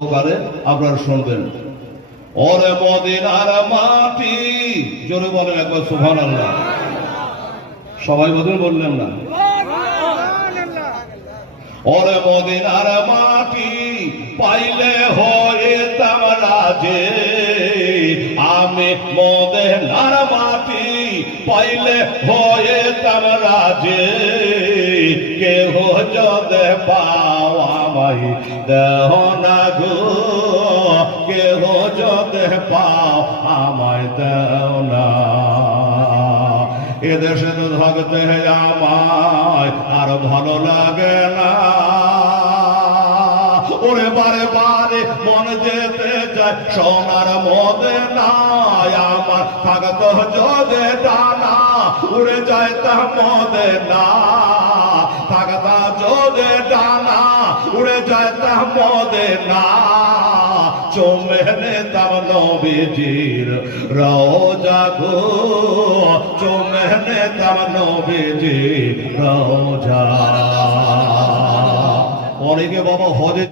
আপনারা শুনবেন। ওরে মদিনার মাটি, জোরে বলেন একবার সুবহানাল্লাহ। সবাই বললেন না? ওরে মদিনার মাটি পাইলে হইতাম রাজে, আমি মদিনার মাটি পাইলে হইতাম রাজে, কেহ যদি পাও আমায় দেহ না গো, কেহ যদি পাও আমায় দেও না। এদেশে থাকতে আমায় আর ভালো লাগে না, ওরে বারে বারে মন যেতে চায় সোনার মদিনায়, আমার থাকতো যদি ডানা উড়ে যাইতাম মদিনা, থাকতা যদি ডানা উড়ে যাইতাম মদিনা, চুমে নিতাম নবীজির রওজা গো, চুমে নিতাম নবীজির রওজা। অনেকে বাবা হজে